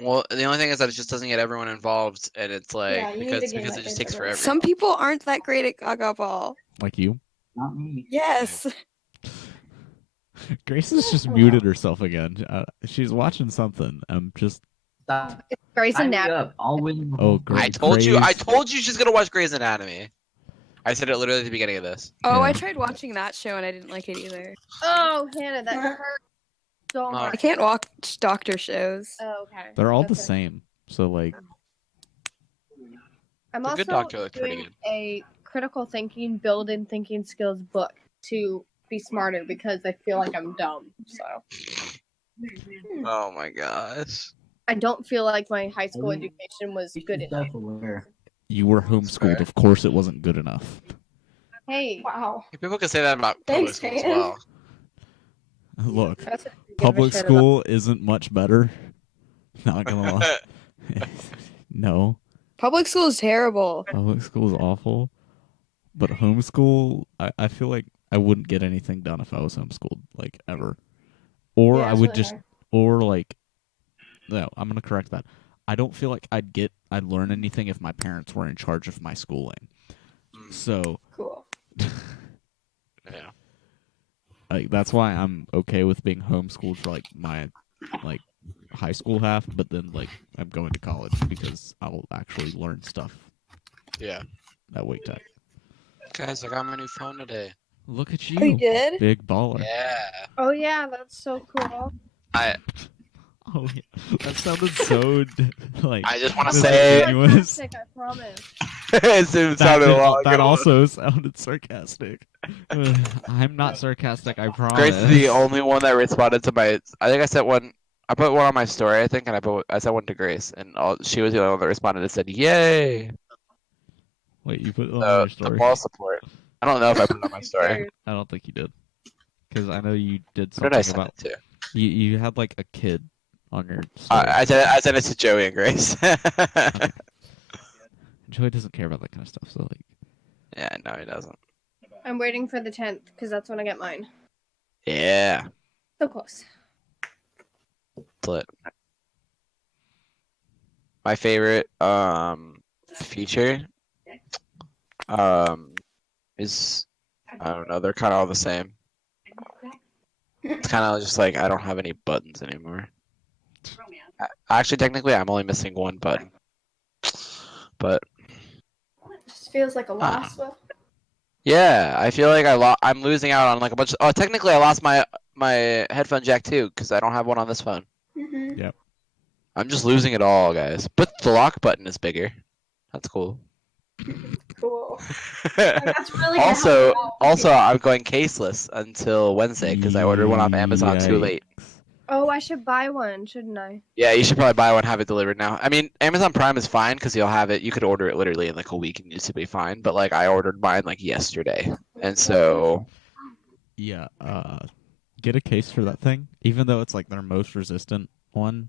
Well, the only thing is that it just doesn't get everyone involved, and it's like Yeah, you need to because get, it like, just takes everyone. forever. Some people aren't that great at Gaga Ball. like you. not me. Yes. Grace has just muted herself again. She's watching something. I'm just. Stop. It's Grey's Sign me Anatomy. up. I'll win. Oh, great. I told you. I Grace. told you she's gonna watch Grey's Anatomy. I said it literally at the beginning of this. Oh, I Yeah. tried watching that show and I didn't like it either. Oh, Hannah, that hurt so Oh. I much. can't watch doctor shows. Oh, okay. They're all the Okay. same. So like, I'm The also Good Doctor looked pretty doing good. a critical thinking, build-in thinking skills book to be smarter because I feel like I'm dumb. So Oh my gosh. I don't feel like my high school Oh. education was She's good enough. self-aware. You were homeschooled. Of course, it wasn't good enough. Hey, Wow. People can say that about public Thanks, school as Peyton. well. Look, that's what I give a public shit school isn't much better. Not gonna lie. No, Public school is terrible. public school is awful. But homeschool, I feel like I wouldn't get anything done if I was homeschooled, like ever. Or Yeah, I it's would really just, hard. or like, no, I'm gonna correct that. I don't feel like I'd learn anything if my parents were in charge of my schooling. So, Cool. Yeah. like, that's why I'm okay with being homeschooled for like my, like, high school half. But then like I'm going to college because I'll actually learn stuff Yeah. at Wake Tech. Guys, I got my new phone today. Look at Oh, you you, did? big baller. Yeah. Oh yeah, that's so cool. Oh yeah, that sounded so like. I just want to This say is Anyways. Sarcastic, I promise. it sounded a lot that like it was. also sounded sarcastic. I'm not sarcastic, I promise. Grace is the only one that responded to my. I think I sent one. I put one on my story, I think, and I sent one to Grace, and she was the only one that responded and said, "Yay!" Wait, you put it on your The story? moral support. I don't know if I put it on my story. I don't think you did, because I know you did Who did I something send about. it to? You had like a kid on your story. I sent it to Joey and Grace. Okay. Joey doesn't care about that kind of stuff, so like. Yeah, no, he doesn't. I'm waiting for the 10th because that's when I get mine. Yeah, So close. it's lit. My favorite feature is, I don't know, they're kind of all the same. It's kind of just like I don't have any buttons anymore. Actually, technically, I'm only missing one button. But Just feels like a loss. But yeah, I feel like I'm losing out on like a bunch. Oh, technically, I lost my headphone jack too because I don't have one on this phone. Mhm. I'm just losing it all, guys. But the lock button is bigger. That's cool. Cool. Like, that's really gonna Also, help you out. also, I'm going caseless until Wednesday because I ordered one off Amazon too late. Yikes. Oh, I should buy one, shouldn't I? Yeah, you should probably buy one, have it delivered now. I mean, Amazon Prime is fine because you'll have it. You could order it literally in like a week and you'll be fine. But like, I ordered mine like yesterday, and so Yeah, get a case for that thing, even though it's like their most resistant one.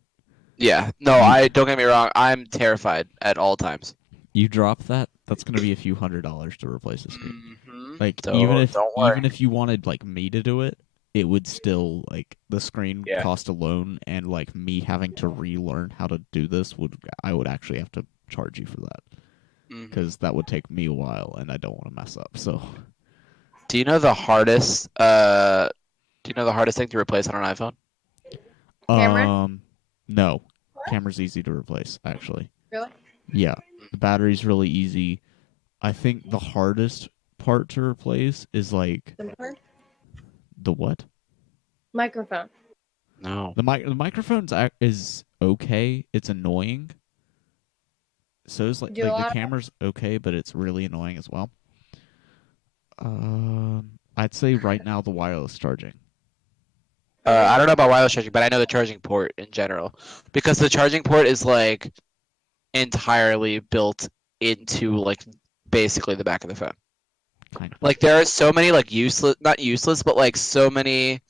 yeah. No, I don't get me wrong. I'm terrified at all times. You drop that, that's gonna be a few $100s to replace the screen. Mhm. Like So, even if don't worry. even if you wanted like me to do it, it would still like the screen Yeah. cost alone, and like me having to relearn how to do this I would actually have to charge you for that Mhm. because that would take me a while, and I don't want to mess up. So Do you know the hardest? Do you know the hardest thing to replace on an iPhone? Camera? No, camera's easy to replace actually. Really? Yeah, the battery's really easy. I think the hardest part to replace is like SIM card? the what? Microphone. No. The microphone's is okay. It's annoying. So is like Do a lot the of- camera's okay, but it's really annoying as well. I'd say right now the wireless charging. I don't know about wireless charging, but I know the charging port in general because the charging port is like entirely built into like basically the back of the phone. Kind of. Like there are so many like not useless, but like so many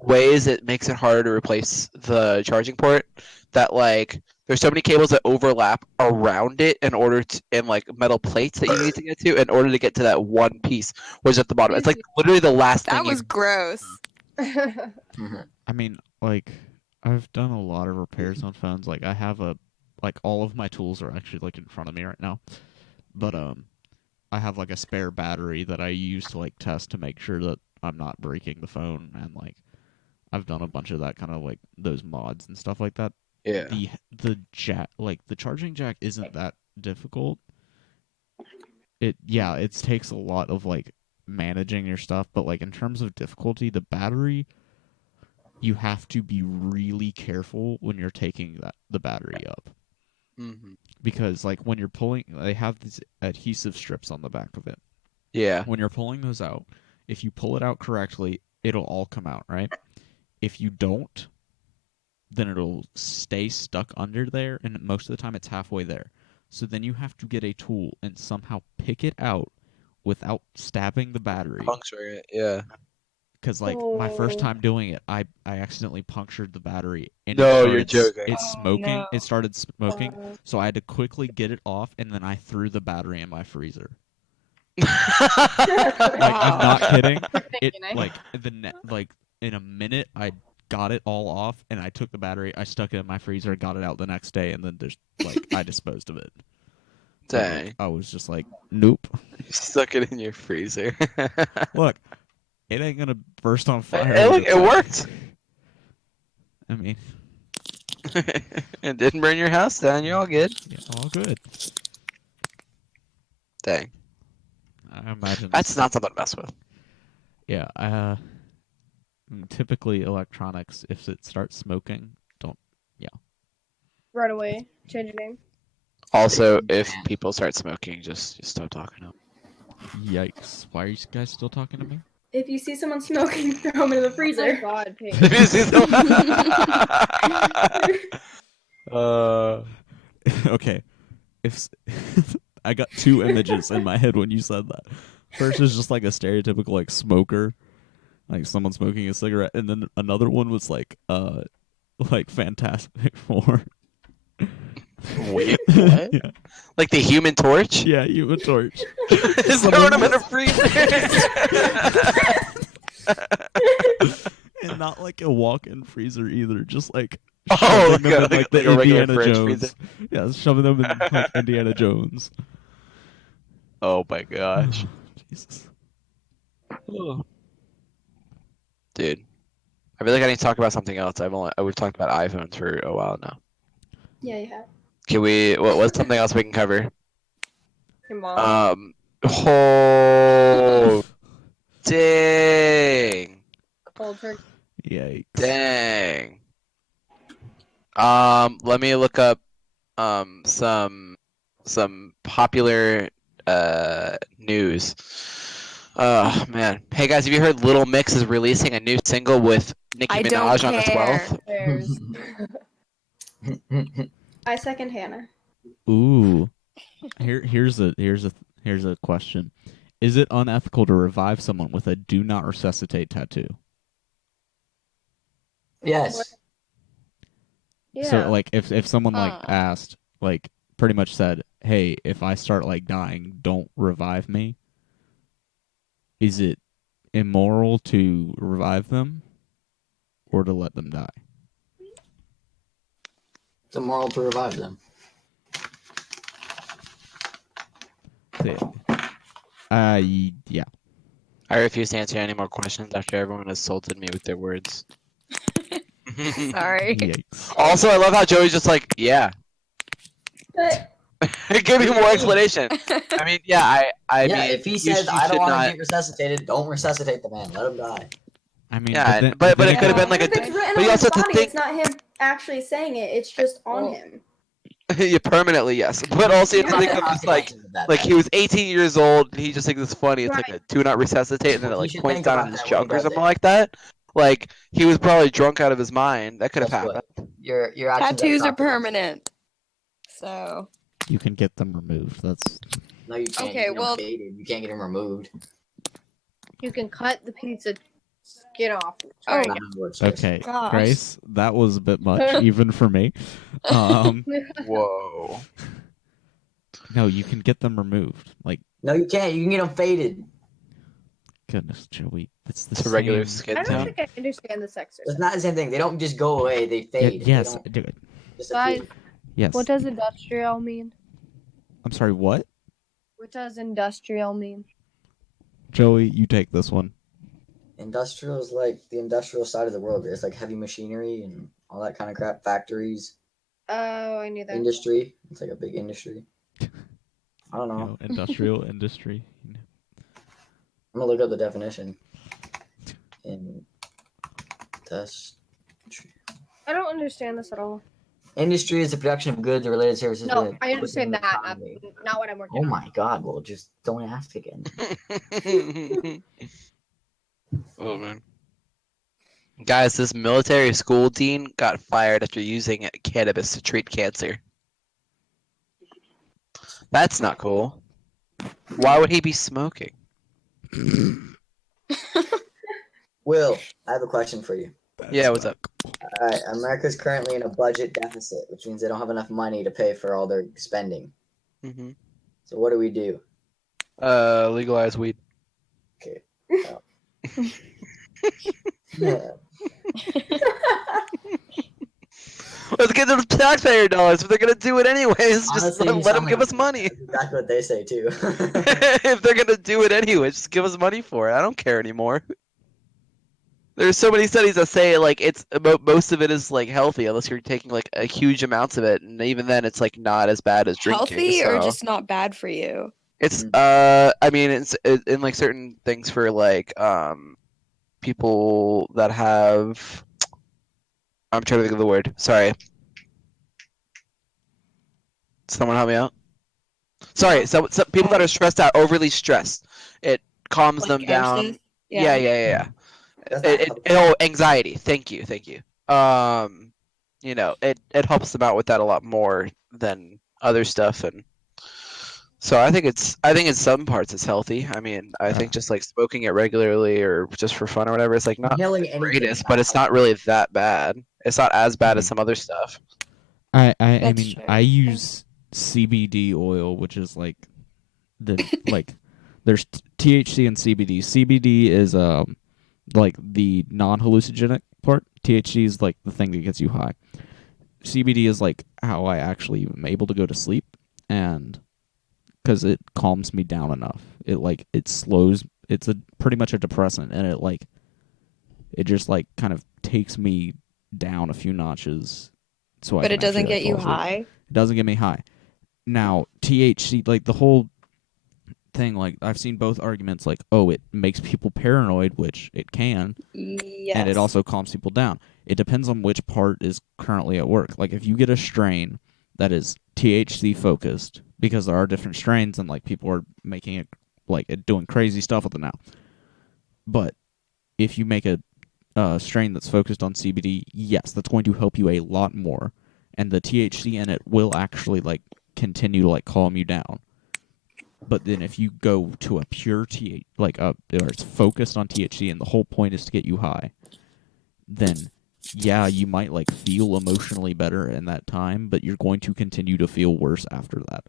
ways it makes it harder to replace the charging port that like there's so many cables that overlap around it in order to and like metal plates that you need to get to in order to get to that one piece which is at the bottom. It's like literally the last That thing you was gross. I mean, like I've done a lot of repairs on phones. Like I have all of my tools are actually like in front of me right now. But I have like a spare battery that I use to like test to make sure that I'm not breaking the phone, and like I've done a bunch of that kind of like those mods and stuff like that. Yeah. The jack, like the charging jack isn't that difficult. It takes a lot of like managing your stuff, but like in terms of difficulty, the battery, you have to be really careful when you're taking the battery up. Mm-hmm. Because like when you're pulling, they have these adhesive strips on the back of it. Yeah. When you're pulling those out, if you pull it out correctly, it'll all come out, right? If you don't, then it'll stay stuck under there, and most of the time it's halfway there. So then you have to get a tool and somehow pick it out without stabbing the battery. Puncture it, yeah. Because like my first Oh. time doing it, I accidentally punctured the battery, and No, it you're started, joking. It's smoking. no. It started smoking, so I had to quickly get it off, and then I threw the battery in my freezer. Like I'm not kidding. It like like in a minute I got it all off, and I took the battery, I stuck it in my freezer, got it out the next day, and then just like I disposed of it. Dang. Like, I was just like, nope. You stuck it in your freezer. Look, it ain't gonna burst on fire. Hey, look, it worked. I mean, It didn't burn your house down. You're all good. yeah, all good. Dang. I imagine. That's not something to mess with. Yeah. Typically electronics, if it starts smoking, don't. Run away. Change your name. Also, if people start smoking, just stop talking to them. Yikes! Why are you guys still talking to me? If you see someone smoking, throw them into the Oh my freezer. God, Peyton. If you see someone- Okay, if I got two images in my head when you said that. First is just like a stereotypical like smoker, like someone smoking a cigarette, and then another one was like Fantastic Four. Wait, what? Yeah. Like the Human Torch? Yeah, Human Torch. Just throwing them in a freezer. And not like a walk-in freezer either, just like Oh, shoving them in, like the a regular Indiana fridge Jones. freezer. Yeah, shoving them in like Indiana Jones. Oh my gosh. Jesus. Dude. I feel like I need to talk about something else. We've talked about iPhones for a while now. Yeah, you have. Can we what's something else we can cover? Your mom. Oh dang. Cold turkey. Yikes. Dang. Let me look up some popular news. Oh man. Hey guys, have you heard Little Mix is releasing a new single with Nicki I don't Minaj on the care. 12th? There's I second Hannah. Ooh. Here's a question. Is it unethical to revive someone with a do not resuscitate tattoo? Yes. yeah. So like if someone like Huh. asked, like pretty much said, "Hey, if I start like dying, don't revive me." Is it immoral to revive them or to let them die? It's immoral to revive them. Yeah. I refuse to answer any more questions after everyone assaulted me with their words. Sorry. Yikes. Also, I love how Joey's just like, yeah. But Give me more explanation. I mean, yeah, I Yeah, mean, if he you says you I don't should want not- to get resuscitated, don't resuscitate the man. Let him die. I mean, Yeah, then- but then it could have been like if a. it's written but you on his also have to body, think- it's not him actually saying it. It's just on Well, him. Yeah, permanently, yes. But also, you have to Yeah. think of just like he was 18 years old. And he just thinks it's funny. It's like a do not resuscitate, and then it You like should points think down about at his that when he junk or does something it. like that. Like he was probably drunk out of his mind. That could have Guess happened. what? Your actions Tattoos are consequences. permanent. So you can get them removed. That's No, you can't. Okay, You well- you can't get him removed. You can cut the pizza skin off. Oh, Not on board, sis. okay. Gosh. Grace, that was a bit much even for me. Whoa. No, you can get them removed. Like, No, you can't. You can get them faded. goodness, Joey, it's the It's a same. regular skin I don't tone. think I understand this It's exercise. not the same thing. They don't just go away. They Yeah, fade. yes, They don't do it. disappear. Guys, Yes. what does industrial mean? I'm sorry, what? What does industrial mean? Joey, you take this one. Industrial is like the industrial side of the world. It's like heavy machinery and all that kind of crap. Factories, Oh, I knew that. industry. It's like a big industry. I don't You know. know, industrial industry. I'm gonna look up the definition. I don't understand this at all. Industry is the production of goods or related services. No, that- I understand within the that. economy. Not what I'm working Oh on. my god! Well, just don't ask again. Oh man. Guys, this military school dean got fired after using cannabis to treat cancer. That's not cool. Why would he be smoking? Will, I have a question for you. Yeah, what's up? All right, America's currently in a budget deficit, which means they don't have enough money to pay for all their spending. Mm-hmm. So what do we do? Legalize weed. Okay. Yeah. Let's get the taxpayer dollars. If they're gonna do it anyways, just Honestly, you let them sound give like- us money. That's exactly what they say too. If they're gonna do it anyways, just give us money for it. I don't care anymore. There's so many studies that say like it's most of it is like healthy unless you're taking like a huge amounts of it, and even then it's like not as bad as drinking. Healthy or so- just not bad for you? It's I mean it's in like certain things for like people that have I'm trying to think of the word. Sorry. Someone help me out. Sorry, so people that are stressed out, overly stressed, it calms them down. Anxious? Yeah. Does that help? Oh, anxiety. Thank you. You know, it helps them out with that a lot more than other stuff, and so I think in some parts it's healthy. I mean, I think just like smoking it regularly or just for fun or whatever, it's like not Inhaling the anything greatest, is but not it's not really that bad. It's not as bad as Mhm. some other stuff. I That's mean, true. I use CBD oil, which is like there's THC and CBD. CBD is like the non-hallucinogenic part. THC is like the thing that gets you high. CBD is like how I actually am able to go to sleep, and because it calms me down enough. It slows. It's pretty much a depressant, and it just like kind of takes me down a few notches. So But I it doesn't actually, get you fall asleep. high. It doesn't get me high. Now, THC, like the whole thing, like I've seen both arguments, like, oh, it makes people paranoid, which it can, Yes. and it also calms people down. It depends on which part is currently at work. Like if you get a strain that is THC focused, because there are different strains and like people are making it like doing crazy stuff with it now. But if you make a strain that's focused on CBD, yes, that's going to help you a lot more, and the THC in it will actually like continue to like calm you down. But then if you go to a pure THC, like or it's focused on THC and the whole point is to get you high, then yeah, you might like feel emotionally better in that time, but you're going to continue to feel worse after that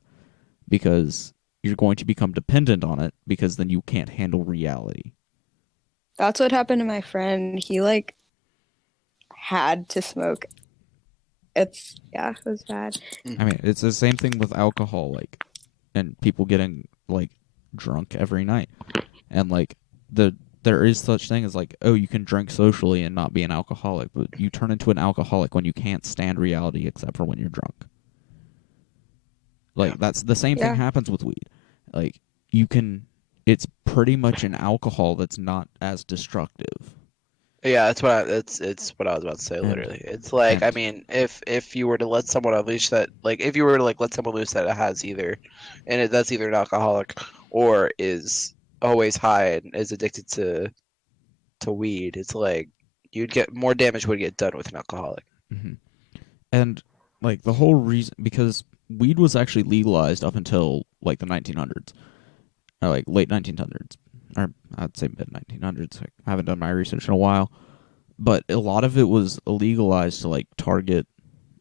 because you're going to become dependent on it because then you can't handle reality. That's what happened to my friend. He like had to smoke. It was bad. I mean, it's the same thing with alcohol, like, and people getting like drunk every night, and like there is such thing as like, oh, you can drink socially and not be an alcoholic, but you turn into an alcoholic when you can't stand reality except for when you're drunk. Like that's the same thing Yeah. happens with weed. Like it's pretty much an alcohol that's not as destructive. Yeah, it's what I was about to say. Literally, it's like I mean, if you were to let someone unleash that, like if you were to like let someone loose that has either, that's either an alcoholic or is always high and is addicted to weed, it's like you'd get more damage would get done with an alcoholic. Mm-hmm. And like the whole reason, because weed was actually legalized up until like the 1900s, or like late 1900s, or I'd say mid 1900s. I haven't done my research in a while, but a lot of it was illegalized to like target,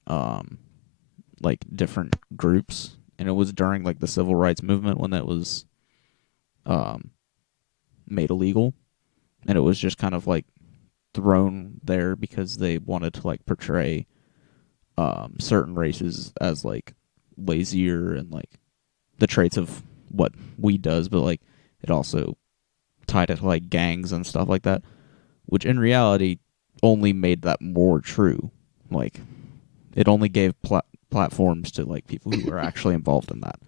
like different groups, and it was during like the civil rights movement when that was, made illegal, and it was just kind of like thrown there because they wanted to like portray certain races as like lazier and like the traits of what weed does, but like it also tied it to like gangs and stuff like that, which in reality only made that more true. Like it only gave platforms to like people who were actually involved in that.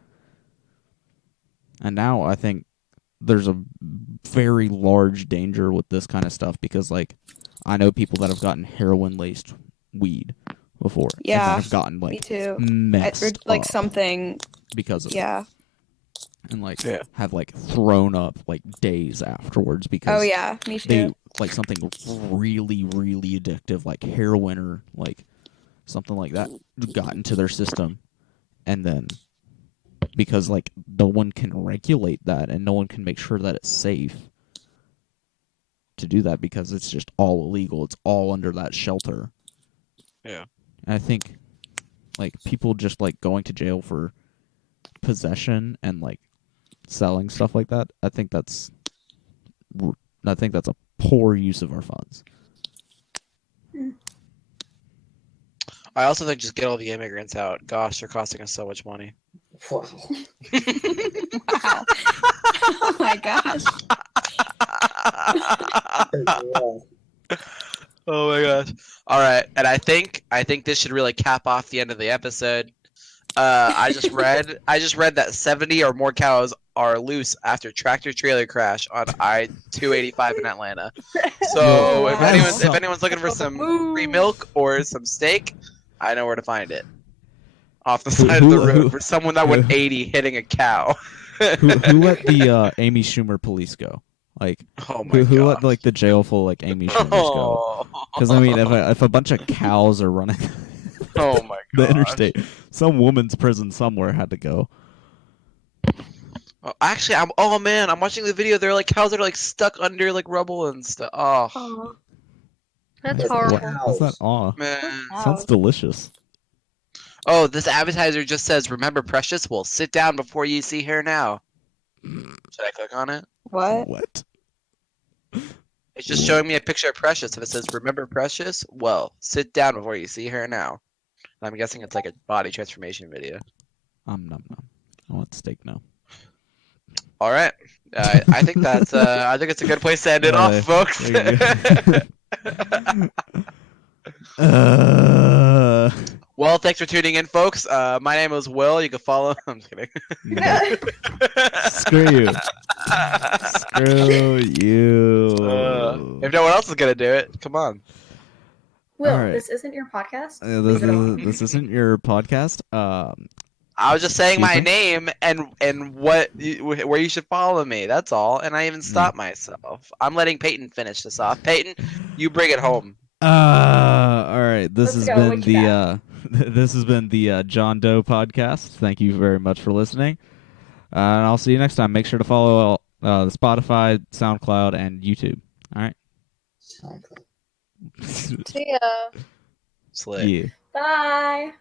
And now I think there's a very large danger with this kind of stuff because like I know people that have gotten heroin laced weed before. Yeah, and have gotten Me like too. messed Like up something. because of it. Yeah. And like Yeah. have like thrown up like days afterwards because Oh yeah, me too. like something really, really addictive, like heroin or like something like that, got into their system, and then because like no one can regulate that and no one can make sure that it's safe to do that because it's just all illegal. It's all under that shelter. Yeah. And I think like people just like going to jail for possession and like selling stuff like that. I think that's a poor use of our funds. I also think just get all the immigrants out. Gosh, they're costing us so much money. Wow. Wow. Oh my gosh. Oh my gosh. All right, and I think this should really cap off the end of the episode. I just read that 70 or more cows are loose after tractor trailer crash on I-285 in Atlanta. So if anyone's looking for some free milk or some steak, I know where to find it. Off the side of the road for someone that went 80 hitting a cow. who let the Amy Schumer police go? Like, Oh my who god. let like the jail full like Amy Schumer's go? Because I mean, if a bunch of cows are running Oh my the god. interstate, some woman's prison somewhere had to go. Oh, actually, I'm watching the video. They're like cows that are like stuck under like rubble and stuff. Oh Aw. That's That's horrible. What's that? Aw, man. sounds delicious. Oh, this advertiser just says, "Remember Precious? Well, sit down before you see her now." Should I click on it? What? It's just showing me a picture of Precious, and it says, "Remember Precious? Well, sit down before you see her now." And I'm guessing it's like a body transformation video. Nom. I want steak now. All right, I think that's I think it's a good place to end it off, folks. There you go. Well, thanks for tuning in, folks. My name is Will. You can follow. I'm just kidding. Screw you. Screw you. If no one else is gonna do it, come on. Will, Alright. this isn't your podcast. Leave it alone. This isn't your podcast. I was just saying my Excuse name and where you should follow me. That's all. And I even stopped myself. I'm letting Peyton finish this off. Peyton, you bring it home. All right. This Let's has go. been What you the this has been the John Doe podcast. Thank you very much for listening. And I'll see you next time. Make sure to follow the Spotify, SoundCloud, and YouTube. All right. See ya. Slay. Yeah. Bye.